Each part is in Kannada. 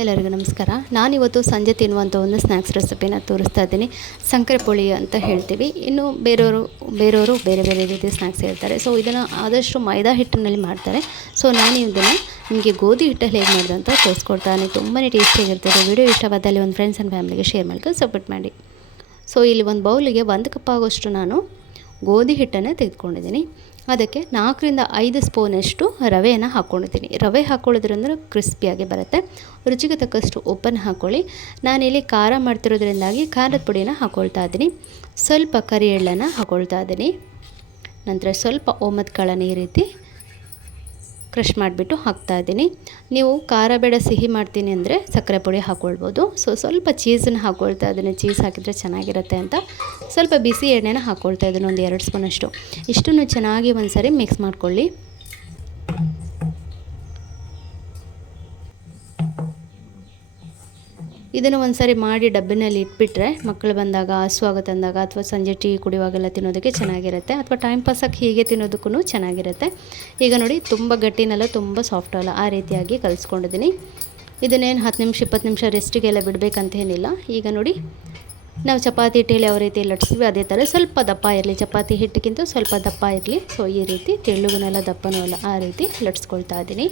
ಎಲ್ಲರಿಗೂ ನಮಸ್ಕಾರ. ನಾನಿವತ್ತು ಸಂಜೆ ತಿನ್ನುವಂಥ ಒಂದು ಸ್ನ್ಯಾಕ್ಸ್ ರೆಸಿಪಿನ ತೋರಿಸ್ತಾ ಇದ್ದೀನಿ. ಸಕ್ಕರೆ ಪುಳಿ ಅಂತ ಹೇಳ್ತೀವಿ. ಇನ್ನು ಬೇರೆಯವರು ಬೇರೆಯವರು ಬೇರೆ ಬೇರೆ ರೀತಿಯ ಸ್ನ್ಯಾಕ್ಸ್ ಹೇಳ್ತಾರೆ. ಸೊ ಇದನ್ನು ಆದಷ್ಟು ಮೈದಾ ಹಿಟ್ಟಿನಲ್ಲಿ ಮಾಡ್ತಾರೆ. ಸೊ ನಾನು ಇದನ್ನು ನಿಮಗೆ ಗೋಧಿ ಹಿಟ್ಟಲ್ಲಿ ಹೇಗೆ ಮಾಡಿದೆ ಅಂತ ತೋರಿಸ್ಕೊಡ್ತಾನೆ. ತುಂಬಾ ಟೇಸ್ಟಿಯಾಗಿರ್ತದೆ ವಿಡಿಯೋ ಇಷ್ಟವಾದಲ್ಲಿ ಒಂದು ಫ್ರೆಂಡ್ಸ್ ಆ್ಯಂಡ್ ಫ್ಯಾಮಿಲಿಗೆ ಶೇರ್ ಮಾಡ್ಕೊಂಡು ಸಪೋರ್ಟ್ ಮಾಡಿ. ಸೊ ಇಲ್ಲಿ ಒಂದು ಬೌಲಿಗೆ ಒಂದು ಕಪ್ ಆಗೋಷ್ಟು ನಾನು ಗೋಧಿ ಹಿಟ್ಟನ್ನು ತೆಗೆದುಕೊಂಡಿದ್ದೀನಿ. ಅದಕ್ಕೆ ನಾಲ್ಕರಿಂದ ಐದು ಸ್ಪೂನಷ್ಟು ರವೆಯನ್ನು ಹಾಕ್ಕೊಂಡಿದ್ದೀನಿ. ರವೆ ಹಾಕ್ಕೊಳ್ಳೋದ್ರಿಂದ ಕ್ರಿಸ್ಪಿಯಾಗಿ ಬರುತ್ತೆ. ರುಚಿಗೆ ತಕ್ಕಷ್ಟು ಉಪ್ಪನ್ನು ಹಾಕ್ಕೊಳ್ಳಿ ನಾನಿಲ್ಲಿ ಖಾರ ಮಾಡ್ತಿರೋದ್ರಿಂದಾಗಿ ಖಾರದ ಪುಡಿನ ಹಾಕ್ಕೊಳ್ತಾ ಇದ್ದೀನಿ. ಸ್ವಲ್ಪ ಕರಿ ಎಳ್ಳನ್ನು ಹಾಕ್ಕೊಳ್ತಾ ಇದ್ದೀನಿ. ನಂತರ ಸ್ವಲ್ಪ ಓಮದ್ ಕಾಳನ್ನು ಈ ರೀತಿ ಕ್ರಷ್ ಮಾಡಿಬಿಟ್ಟು ಹಾಕ್ತಾ ಇದ್ದೀನಿ. ನೀವು ಖಾರ, ಬೇಡ, ಸಿಹಿ ಮಾಡ್ತೀನಿ ಅಂದರೆ ಸಕ್ಕರೆ ಪುಡಿ ಹಾಕ್ಕೊಳ್ಬೋದು ಸೊ ಸ್ವಲ್ಪ ಚೀಸನ್ನು ಹಾಕ್ಕೊಳ್ತಾ ಇದ್ದೀನಿ. ಚೀಸ್ ಹಾಕಿದರೆ ಚೆನ್ನಾಗಿರುತ್ತೆ ಅಂತ. ಸ್ವಲ್ಪ ಬಿಸಿ ಎಣ್ಣೆನ ಹಾಕ್ಕೊಳ್ತಾ ಇದ್ದೀನಿ. ಒಂದು ಎರಡು ಸ್ಪೂನಷ್ಟು. ಇಷ್ಟನ್ನು ಚೆನ್ನಾಗಿ ಒಂದು ಮಿಕ್ಸ್ ಮಾಡ್ಕೊಳ್ಳಿ. ಇದನ್ನು ಒಂದು ಸಾರಿ ಮಾಡಿ ಡಬ್ಬಿನಲ್ಲಿ ಇಟ್ಬಿಟ್ರೆ ಮಕ್ಕಳು ಬಂದಾಗ ಹಸುವಾಗ ತಂದಾಗ ಅಥವಾ ಸಂಜೆ ಟೀ ಕುಡಿಯುವಾಗೆಲ್ಲ ತಿನ್ನೋದಕ್ಕೆ ಚೆನ್ನಾಗಿರುತ್ತೆ ಅಥವಾ ಟೈಮ್ ಪಾಸಾಗಿ ಹೀಗೆ ತಿನ್ನೋದಕ್ಕೂ ಚೆನ್ನಾಗಿರುತ್ತೆ. ಈಗ ನೋಡಿ, ತುಂಬ ಗಟ್ಟಿನಲ್ಲ, ತುಂಬ ಸಾಫ್ಟ್ ಅಲ್ಲ. ಆ ರೀತಿಯಾಗಿ ಕಲಿಸ್ಕೊಂಡಿದ್ದೀನಿ. ಇದನ್ನೇನು ಹತ್ತು ನಿಮಿಷ, ಇಪ್ಪತ್ತು ನಿಮಿಷ ರೆಸ್ಟಿಗೆಲ್ಲ ಬಿಡಬೇಕಂತ ಏನಿಲ್ಲ ಈಗ ನೋಡಿ, ನಾವು ಚಪಾತಿ ಹಿಟ್ಟಲ್ಲಿ ಯಾವ ರೀತಿ ಲಟ್ಸ್ತೀವಿ ಅದೇ ಥರ ಸ್ವಲ್ಪ ದಪ್ಪ ಇರಲಿ. ಚಪಾತಿ ಹಿಟ್ಟಿಗಿಂತ ಸ್ವಲ್ಪ ದಪ್ಪ ಇರಲಿ. ಸೊ ಈ ರೀತಿ ತೆಳ್ಳುಗುನೆಲ್ಲ ದಪ್ಪನೂ ಅಲ್ಲ, ಆ ರೀತಿ ಲಟ್ಸ್ಕೊಳ್ತಾ ಇದ್ದೀನಿ.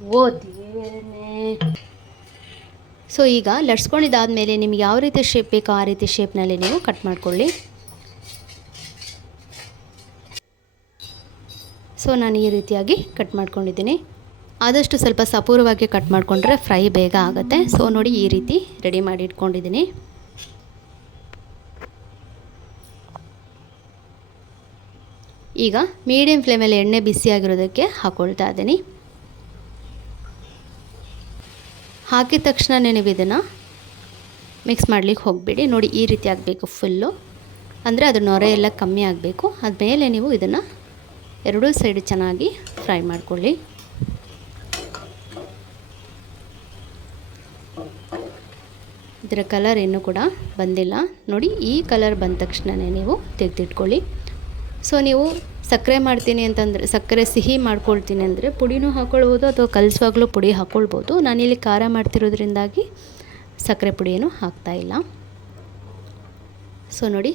ಓ ಸೊ ಈಗ ಲಟ್ಸ್ಕೊಂಡಿದ್ದಾದಮೇಲೆ ನಿಮ್ಗೆ ಯಾವ ರೀತಿ ಶೇಪ್ ಬೇಕೋ ಆ ರೀತಿ ಶೇಪ್ನಲ್ಲಿ ನೀವು ಕಟ್ ಮಾಡ್ಕೊಳ್ಳಿ. ಸೊ ನಾನು ಈ ರೀತಿಯಾಗಿ ಕಟ್ ಮಾಡ್ಕೊಂಡಿದ್ದೀನಿ. ಆದಷ್ಟು ಸ್ವಲ್ಪ ಸಪೂರವಾಗಿ ಕಟ್ ಮಾಡಿಕೊಂಡ್ರೆ ಫ್ರೈ ಬೇಗ ಆಗುತ್ತೆ. ಸೊ ನೋಡಿ ಈ ರೀತಿ ರೆಡಿ ಮಾಡಿ ಇಟ್ಕೊಂಡಿದ್ದೀನಿ. ಈಗ ಮೀಡಿಯಮ್ ಫ್ಲೇಮಲ್ಲಿ ಎಣ್ಣೆ ಬಿಸಿಯಾಗಿರೋದಕ್ಕೆ ಹಾಕ್ಕೊಳ್ತಾ ಇದ್ದೀನಿ. ಹಾಕಿದ ತಕ್ಷಣ ನೀವು ಇದನ್ನು ಮಿಕ್ಸ್ ಮಾಡಲಿಕ್ಕೆ ಹೋಗಬೇಡಿ. ನೋಡಿ, ಈ ರೀತಿ ಆಗಬೇಕು ಫುಲ್ಲು ಅಂದರೆ ಅದು ನೊರೆ ಎಲ್ಲ ಕಮ್ಮಿ ಆಗಬೇಕು. ಅದಮೇಲೆ ನೀವು ಇದನ್ನು ಎರಡೂ ಸೈಡ್ ಚೆನ್ನಾಗಿ ಫ್ರೈ ಮಾಡಿಕೊಳ್ಳಿ. ಇದರ ಕಲರ್ ಇನ್ನೂ ಕೂಡ ಬಂದಿಲ್ಲ. ನೋಡಿ, ಈ ಕಲರ್ ಬಂದ ತಕ್ಷಣವೇ ನೀವು ತೆಗೆದಿಟ್ಕೊಳ್ಳಿ. ಸೊ ನೀವು ಸಕ್ಕರೆ ಮಾಡ್ತೀನಿ ಅಂತಂದರೆ, ಸಕ್ಕರೆ ಸಿಹಿ ಮಾಡ್ಕೊಳ್ತೀನಿ ಅಂದರೆ ಪುಡಿನೂ ಹಾಕ್ಕೊಳ್ಬೋದು ಅಥವಾ ಕಲಸುವಾಗಲೂ ಪುಡಿ ಹಾಕ್ಕೊಳ್ಬೋದು ನಾನಿಲ್ಲಿ ಖಾರ ಮಾಡ್ತಿರೋದ್ರಿಂದಾಗಿ ಸಕ್ಕರೆ ಪುಡಿಯನ್ನು ಹಾಕ್ತಾಯಿಲ್ಲ ಸೊ ನೋಡಿ,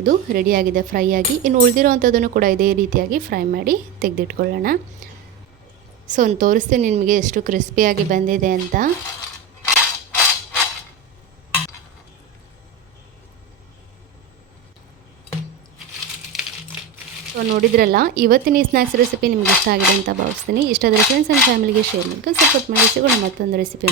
ಇದು ರೆಡಿಯಾಗಿದೆ, ಫ್ರೈ ಆಗಿ. ಇನ್ನು ಉಳಿದಿರೋ ಅಂಥದ್ದನ್ನು ಕೂಡ ಇದೇ ರೀತಿಯಾಗಿ ಫ್ರೈ ಮಾಡಿ ತೆಗೆದಿಟ್ಕೊಳ್ಳೋಣ. ಸೊ ಒಂದು ತೋರಿಸ್ತೀನಿ ನಿಮಗೆ ಎಷ್ಟು ಕ್ರಿಸ್ಪಿಯಾಗಿ ಬಂದಿದೆ ಅಂತ. ಸೊ ನೋಡಿದ್ರಲ್ಲ, ಇವತ್ತಿನ ಈ ಸ್ನ್ಯಾಕ್ಸ್ ರೆಸಿಪಿ ನಿಮ್ಗೆ ಇಷ್ಟ ಆಗಿದೆ ಅಂತ ಭಾವಿಸ್ತೀನಿ. ಇಷ್ಟ ಆದರೆ ಫ್ರೆಂಡ್ಸ್ ಆ್ಯಂಡ್ ಫ್ಯಾಮಿಲಿಗೆ ಶೇರ್ ಮಾಡ್ಕೊಂಡು ಸಪೋರ್ಟ್ ಮಾಡಿ. ಸಿಗೋಣ ಮತ್ತೊಂದು ರೆಸಿಪಿ